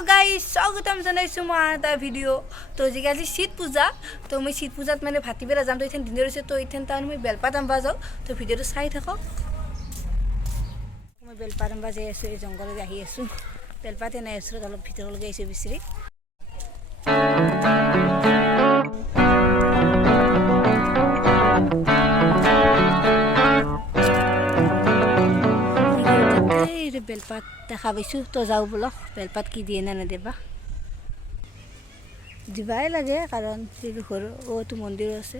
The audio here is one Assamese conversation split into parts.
गाइस स्वागतम जनाइछु म आधा भिडियो तो जिगाली शीत पूजा तो मैं शीत पूजात माने भाती बेला जाम तो इथेन दिन रहिसे तो इथेन तान मैं बेलपात आम बाजाऊ तो भिडियोটো চাই থাকো मैं बेलपात आम बाजाই আছো এই জঙ্গললৈ আহি আছো बेलपात এনে আছো অলপ ভিতৰলৈ গৈছে বিচৰি बेलपात দেখা পাইছো তো যাও বলক বেলপাত কি দিয়ে না দেবা দিবাই লাগে কারণ এই ঘর ও তো মন্দির আছে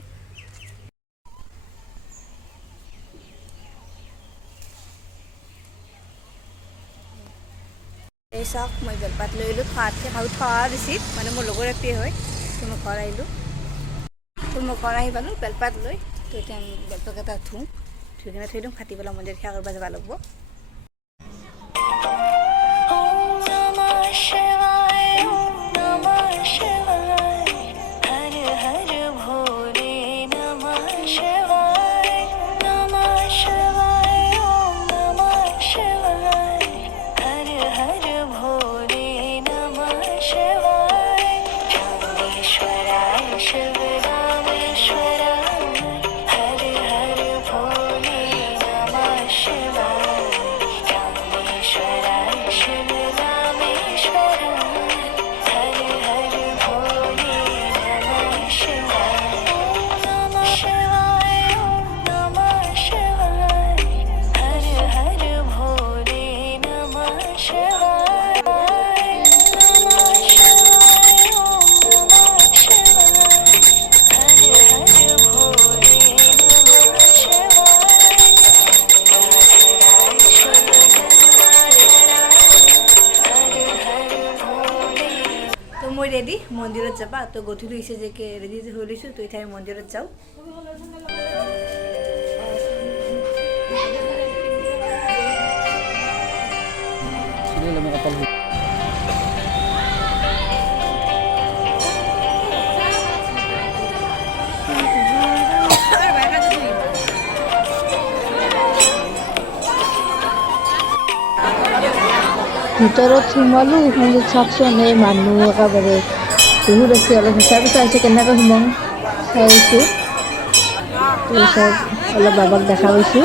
এই সব মই বেলপাত লইলো খাতে খাও খাওয়া দিছি মানে মোর লগৰ একটি হয় তুমি ঘর আইলো তুমি ঘর আহি পালো বেলপাত লৈ তো এটা বেলপাত এটা ধুম ধুইনা থৈ দিম ফাটি পেলা মন্দিৰ খাই কৰবা যাবা লাগব মই ৰেডি মন্দিৰত যাবা তো গধুলি হৈছে যে কে ৰেডি হৈ লৈছো তো ইঠাই মন্দিৰত যাও ভিতৰত সোমালো কিন্তু চাকচোন এই মানুহ একেবাৰে বহুত আছে অলপ হিচাপ চাইছে কেনেকৈ সোমাম চাইছোঁ তো চব অলপ বাবাক দেখা পাইছোঁ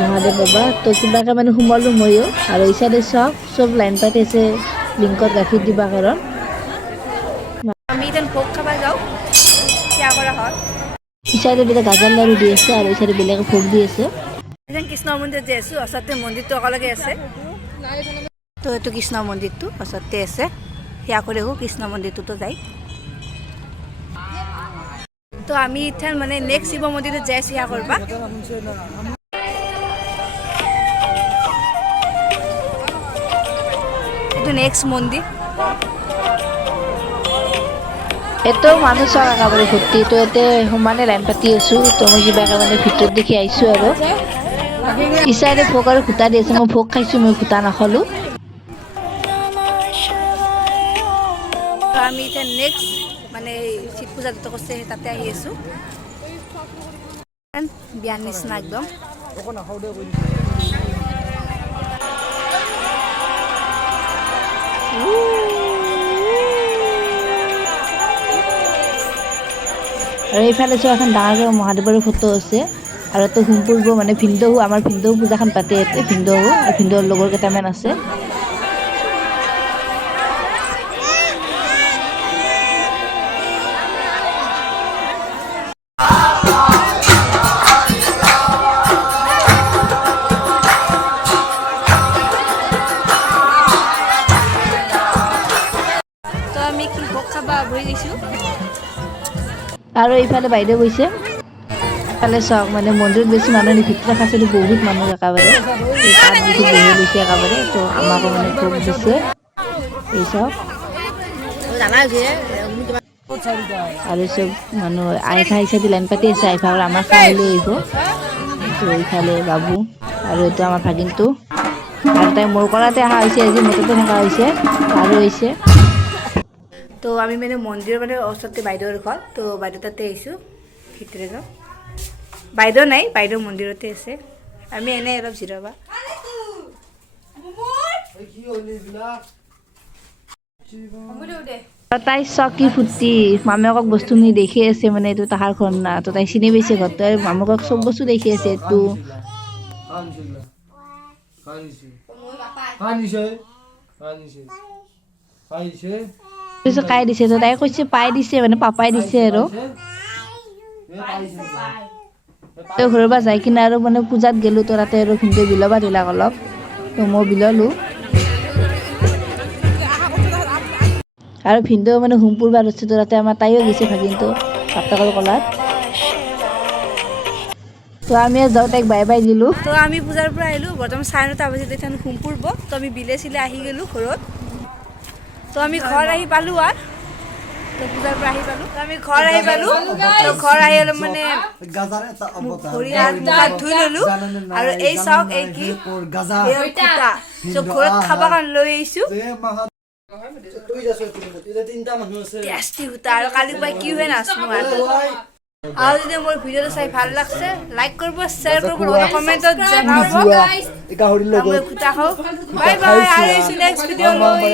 মহাদেৱ বাবা তো কিবাকৈ মানে সোমালোঁ ময়ো আৰু এই চাইডে চব লাইন পাতি আছে লিংকত গাখীৰ দিবা কাৰণ আমি এতিয়া ভোগ খাব যাওঁ সেয়া কৰা হয় এই চাইডে বেলেগ গাজাৰ লাড়ু দি আছে আৰু এই চাইডে বেলেগে ভোগ দি আছে কৃষ্ণ মন্দিৰত যে আছোঁ আচলতে মন্দিৰটো অকলগে আছে তো এইটো কৃষ্ণ মন্দিৰটো পাছতে আছে সেয়া কৰি আহোঁ কৃষ্ণ মন্দিৰটোতো যাই তো আমি এতিয়া মানে নেক্সট শিৱ মন্দিৰত যাই সেয়া কৰবা এইটো নেক্সট মন্দিৰ এতো মানুহ চব একেবাৰে ভৰ্তি তো ইয়াতে সমানে লাইন পাতি আছোঁ তো মই কিবা একেবাৰে ভিতৰত দেখি আহিছোঁ আৰু ইচাৰে ভোগ আৰু ভূটা দি আছে মই ভোগ খাইছোঁ মই ভূটা নাখালোঁ আমি এতিয়া নেক্সট মানে শিৱ পূজা যত কৰছে তাতে আহি আছো বিয়াৰ নিচিনা একদম আৰু এইফালে চোৱা এখন ডাঙৰ মহাদেৱৰ ফটো আছে আৰু তো হোম পূৰ্ব মানে ভিন্দহু আমাৰ ভিন্দহু পূজাখন পাতে ইয়াতে ভিন্দহু আৰু ভিন্দহৰ লগৰ কেইটামান আছে আৰু এইফালে বাইদেউ গৈছে এইফালে চাওক মানে মন্দিৰত বেছি মানুহ নি ভিতৰত খাইছিলো বহুত মানুহ একেবাৰে এই তাত বহুত বহি লৈছে একেবাৰে তো আমাকো মানে ভোগ দিছে এই চব আৰু চব মানুহ আইফা হিচাপে লাইন পাতি আছে আইফা আৰু আমাৰ খাইলৈ আহিব তো এইফালে বাবু আৰু এইটো আমাৰ ভাগিনটো আৰু তাই মোৰ কৰাতে অহা হৈছে আজি মোৰতে থকা হৈছে আৰু হৈছে তো আমি মানে মন্দিৰৰ মানে ওচৰতে বাইদেউৰ ঘৰ তো বাইদেউ তাতে আহিছোঁ ভিতৰে যাওঁ বাইদেউ নাই বাইদেউ মন্দিৰতে আছে আমি এনে অলপ জিৰাবা তাই চকি ফুটি মামেকক বস্তু নি দেখি আছে মানে এইটো তাহাৰ ঘৰ না তো তাই চিনি পাইছে ঘৰটো আৰু মামেকক চব বস্তু দেখি আছে এইটো কাই দিছে তো তাই কৈছে পাই দিছে মানে পাপাই দিছে আৰু তো ঘৰৰ পৰা যাই কিনে আৰু মানে পূজাত গেলো তো তাতে আৰু ভিনদেউ বিলবা দিলাক অলপ তো মই বিললো আৰু ভিনদেউ মানে হুমপুৰ বাৰ হচ্ছে তো তাতে আমাৰ তাইও গৈছে ভাগিনটো বাপেকৰ কলাত তো আমি যাওঁ তাইক বাই বাই দিলোঁ তো আমি পূজাৰ পৰা আহিলোঁ বৰ্তমান 9:30 বাজিলে এতিয়া হুমপুৰ ব তো আমি বিলে চিলে আহি গ'লোঁ ঘৰত তো আমি ঘৰ আহি পালোঁ আৰু তো পূজাৰ পৰা আহি পালোঁ তো আমি ঘৰ আহি পালোঁ তো ঘৰ আহি অলপ মানে ভৰি হাত ধুই ল'লোঁ আৰু এই চাওক এই কি কুটা তো ঘৰত খাব কাৰণে লৈ আহিছোঁ টেষ্টি কুটা আৰু কালি পাই কি হয় নাচনো আৰু যদি মোৰ ভিডিঅ'টো চাই ভাল লাগছে লাইক কৰিব শ্বেয়াৰ কৰিব কমেণ্টত জনাব মই কুটা খাওঁ বাই বাই আহিছোঁ নেক্সট ভিডিঅ' লৈ